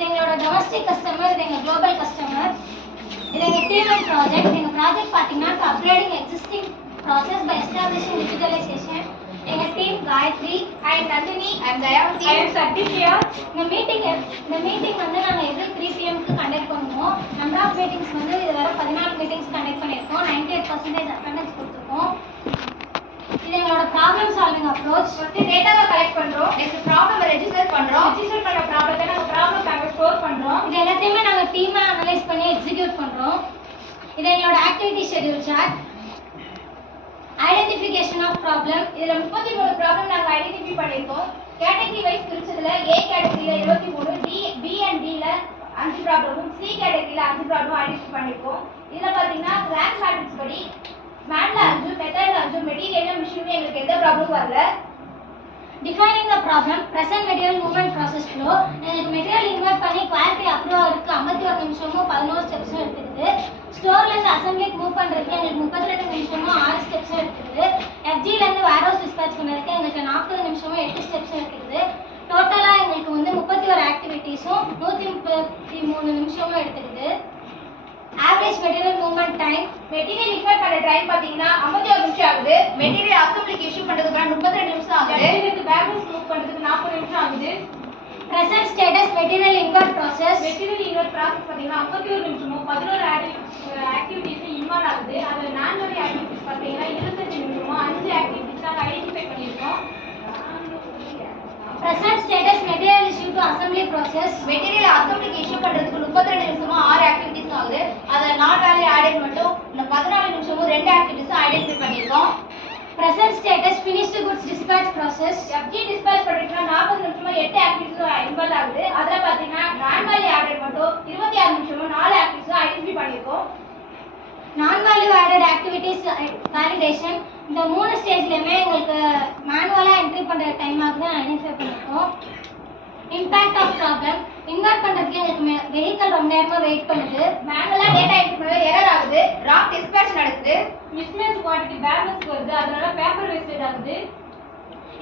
இது எங்களோட domestic customer, இது எங்க குளோபல் கஸ்டமர். இது எங்க டீம் அண்ட் ப்ராஜெக்ட். எங்க ப்ராஜெக்ட் பாத்தீங்கன்னா upgrading existing process by establishing digitalisation. எங்க team Gayathri, I am Nandini, I am Dayavathi, I am Sathya. இந்த மீட்டிங் வந்து நாங்க எவ்ரி 3 PM க்கு கண்டக்ட் பண்ணுவோம். நம்பர் ஆஃப் மீட்டிங்ஸ் வந்து இதுவரை 14 மீட்டிங்ஸ் கண்டக்ட் பண்ணியிருக்கோம். 98% அட்டெண்டன்ஸ் கொடுத்துருக்கோம். இது எங்களோட ப்ராப்ளம் சால்விங் அப்ரோச். ஃபர்ஸ்ட் டேட்டாவை கலெக்ட் பண்றோம், நெக்ஸ்ட் ப்ராப்ளமை ரெஜிஸ்டர் பண்றோம், ரெஜிஸ்டர் பண்ண ப்ராப்ளத்தை நாங்க ப்ராப்ளம் பேங்க்ல ஸ்டோர் பண்றோம். இது எல்லாத்தையுமே நாங்க டீமா அனலைஸ் பண்ணி எக்ஸிக்யூட் பண்றோம். இது எங்களோட activity schedule chart. Identification of problem. இதுல 33 ப்ராப்ளம் நாங்க ஐடென்டிஃபை பண்ணிருக்கோம். கேட்டகரி வைஸ் பிரிச்சதுல A கேட்டகரியில 23, B and D ல 5 ப்ராப்ளமும், C கேட்டகரியில 5 ப்ராப்ளமும் ஐடென்டிஃபை பண்ணிருக்கோம். இதுல பாத்தீங்கன்னா ரேங்க் மேட்ரிக்ஸ் படி மேன்ல 5, மெத்தட்ல 5, மெட்டீரியல்ல மிஷின்ல எங்களுக்கு எந்த ப்ராப்ளமும் வரல. Defining the problem, present material movement process flow. எனக்கு மெட்டீரியல் இன்வெர்ட் பண்ணி குவாலிட்டி அப்ரூவ் ஆகிறதுக்கு 51 நிமிஷமும் 11 ஸ்டெப்ஸும் எடுத்துக்குது. ஸ்டோர்ல இருந்து அசம்பிளிக்கு மூவ் பண்றதுக்கு எங்களுக்கு 32 நிமிஷமும் 6 ஸ்டெப்ஸும் எடுத்துக்குது. FGல இருந்து வேர்ஹவுஸ் டிஸ்பேட்ச் பண்றதுக்கு எங்களுக்கு 40 நிமிஷமும் 8 ஸ்டெப்ஸும் எடுத்துக்குது. டோட்டலா எங்களுக்கு வந்து 31 ஆக்டிவிட்டீஸும் 133 நிமிஷமும் எடுத்துக்குது. Average material movement time. Material invert பண்ண டைம் பாத்தீங்கன்னா 51 நிமிஷம் ஆகுது. மெட்டீரியல் அசம்பிளிக்கு இஷ்யூ பண்றதுக்கு 32 நிமிஷம் ஆகுது. இதுக்கு வேர்ஹவுஸ் மூவ் பண்றதுக்கு 40 நிமிஷம் ஆகுது. Present status material invert process. Material invert process பாத்தீங்கன்னா 51 நிமிஷமும் 11 ஆக்டிவிட்டீஸ் இன்வால்வ் ஆகுது. அதுல நான்வரி ஆக்டிவிட்டீஸ் பாத்தீங்கன்னா 25 நிமிஷமும் 5 ஆக்டிவிட்டீஸ் நாங்க ஐடென்டிஃபை பண்ணிருக்கோம். Present status material issue to assembly process. Material அசெம்பிளிக்கு இஷ்யூ பண்றதுக்கு 32 நிமிஷமும் 6 ஆக்டிவிட்டீஸ் ஆகுது. அதுல நான் வேல்யூ ஆடட் மட்டும் 14 நிமிஷமும் 2 ஆக்டிவிட்டீஸ் ஐடென்டிஃபை பண்ணிருக்கோம். Present status finished goods dispatch process. FG dispatch பண்ணிட்டோம்னா 40 நிமிஷமும் 8 ஆக்டிவிட்டீஸ் இன்வால்வ் ஆகுது. அதுல பாத்தீங்கன்னா நான் வேல்யூ ஆடட் மட்டும் 26 நிமிஷமும் 4 ஆக்டிவிட்டீஸ் ஐடென்டிஃபை பண்ணிருக்கோம். நான் வேல்யூ ஆடட் ஆக்டிவிட்டீஸ் வேலிடேஷன். இந்த 3 ஸ்டேஜ்லயுமே உங்களுக்கு மேனுவலா என்ட்ரி பண்ற டைம் ஆகுது ஐடென்டிஃபை பண்ணிருக்கோம். Impact of problem. இன்வெர்ட் பண்றதுக்கு எங்களுக்கு வெஹிக்கிள் ரொம்ப நேரமா வெயிட் பண்ணுது. மேனுவலா டேட்டா என்ட்ரி பண்ணவே எரர் ஆகுது. ராங் டிஸ்பேட்ச் நடக்குது. மிஸ்மேட்ச் குவாண்டிட்டி பேலன்ஸ் வருது. அதனால பேப்பர் வேஸ்டேஜ் ஆகுது.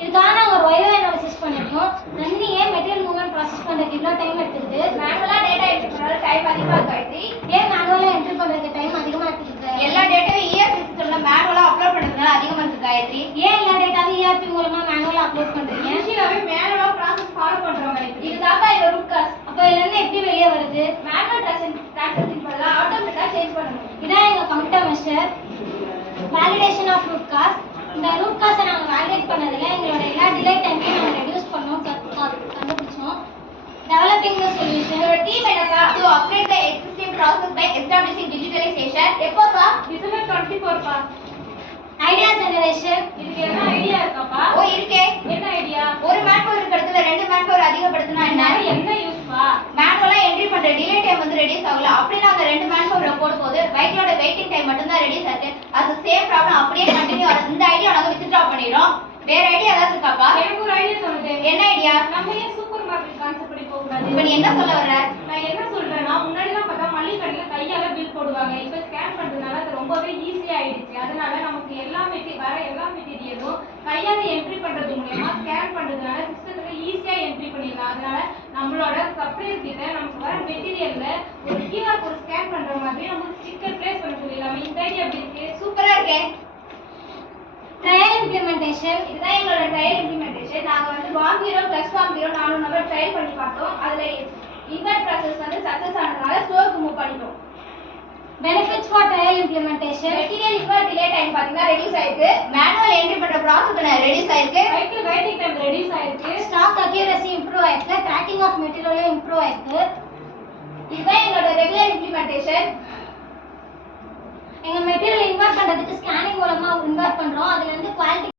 இதுக்காக நாங்க ஒரு YOY அனாலிசிஸ் பண்ணிருக்கோம். நந்தினி ஏன் மெட்டீரியல் மூவ்மெண்ட் ப்ராசஸ் பண்றதுக்கு இவ்வளவு டைம் எடுத்துக்குது? மேனுவலா டேட்டா என்ட்ரி பண்ணால டைம் அதிகமா இருக்கு. ஏன் மேனுவலா என்ட்ரி பண்றதுக்கு டைம் அதிகமா எடுத்துக்குது? எல்லா டேட்டாவையும் ERP சிஸ்டம்ல மேனுவலா அப்லோட் பண்றதுனால அதிகமா இருக்கு காயத்ரி. ஏன் எல்லா டேட்டாவையும் ERP மூலமா மேனுவலா அப்லோட் பண்றீங்க? யூசுவலாவே மேனுவலா ப்ராசஸ் ஃபாலோ பண்றவங்க இதுதாங்க இந்த ரூட் காஸ். அப்ப இதுல இருந்து எப்படி வெளியே வருது? மேனுவல் ட்ரான்ஸ்ஃபர் பண்ணலாம், ஆட்டோமேட்டிக்கா சேஞ்ச் பண்ணணும். இதான் எங்க counter measure. Validation of root cause. இந்த ரூட் காஸை நாங்க வேலிடேட் பண்ணதுல எங்களோட எல்லா டிலே டைமையும் நாங்க ரெடியூஸ் பண்ணோம், கண்டுபிடிச்சோம். Developing the solution. your team என்னக்கா to upgrade the existing process by establishing digitalization. எப்போக்கா? December 24 பா. Idea generation. இதுக்கு என்ன ஐடியா இருக்காப்பா? ஓ இருக்கே. என்ன ஐடியா? ஒரு மேன்பவர் இருக்கிறதுல 2 மேன்பவர் அதிகப்படுத்தினா என்ன யூஸ் பா? மேனுவலா என்ட்ரி பண்ற டிலே டைம் வந்து ரெடியூஸ் ஆகல. அப்படினா அந்த 2 மேன்பவர் போடும்போது வெஹிக்கிளோட வெயிட்டிங் டைம் மட்டும் தான் ரெடியூஸ் ஆச்சு. அது சேம் ப்ராப்ளம் அப்படியே கண்டினியூ ஆகுது. இந்த ஐடியா நாங்க வித்ட்ரா பண்ணிரோம். வேற ஐடியா ஏதாவது இருக்காப்பா? எனக்கு ஒரு ஐடியா தோணுது. என்ன ஐடியா? நம்ம ஏன் சூப்பர் மார்க்கெட் கான்செப்ட் படி போக கூடாது? இப்போ நீ என்ன சொல்ல வர? நான் என்ன சொல்றேன்னா முன்னாடிலாம் பார்த்தா மளிகை கடையில கையால பில் போடுவாங்க. இப்போ ஸ்கேன் பண்றதுனால அது ரொம்பவே ஈஸியா ஆயிடுச்சு. அதனால நமக்கு எல்லா மெட்டீரியலும் கையால என்ட்ரி பண்றது மூலமா ஸ்கேன் பண்றதுனால சிஸ்டத்துல ஈஸியா என்ட்ரி பண்ணிடலாம். அதனால நம்மளோட சப்ளையர் கிட்ட நமக்கு வர மெட்டீரியல்ல ஒரு QR கோட் ஸ்கேன் பண்ற மாதிரி நம்ம ஸ்டிக்கர் பிளேஸ் பண்ண சொல்லிடலாம். இந்த ஐடியா எப்படி இருக்கு? சூப்பரா இருக்கே. Trial implementation. இதுதான் எங்களோட ட்ரையல் இம்ப்ளிமெண்டேஷன். நாங்க வந்து வார்ம் 0 + வார்ம் 0 4 நம்பர் ட்ரையல் பண்ணி பார்த்தோம். அதுல இன்வெர்ட் ப்ராசஸ் வந்து சக்சஸ் ஆனதால ஸ்டோருக்கு மூவ் பண்ணிட்டோம். Benefits for trial implementation. Material invert delay time பாத்தீங்கன்னா ரெடியூஸ் ஆயிருக்கு. மேனுவல் என்ட்ரி பண்ற ப்ராசஸ் ரெடியூஸ் ஆயிருக்கு. வெஹிக்கிள் வெயிட்டிங் டைம் ரெடியூஸ் ஆயிருக்கு. ஸ்டாக் அக்யூரசி இம்ப்ரூவ் ஆயிருக்கு. ட்ராக்கிங் ஆஃப் மெட்டீரியலும் இம்ப்ரூவ் ஆயிருக்கு. இதுதான் எங்களோட ரெகுலர் இம்ப்ளிமெண்டேஷன். எங்க மெட்டீரியல் இன்வெர்ட் பண்றதுக்கு ஸ்கேனிங் மூலமா இன்வெர்ட் பண்றோம். அதுல இருந்து குவாலிட்டி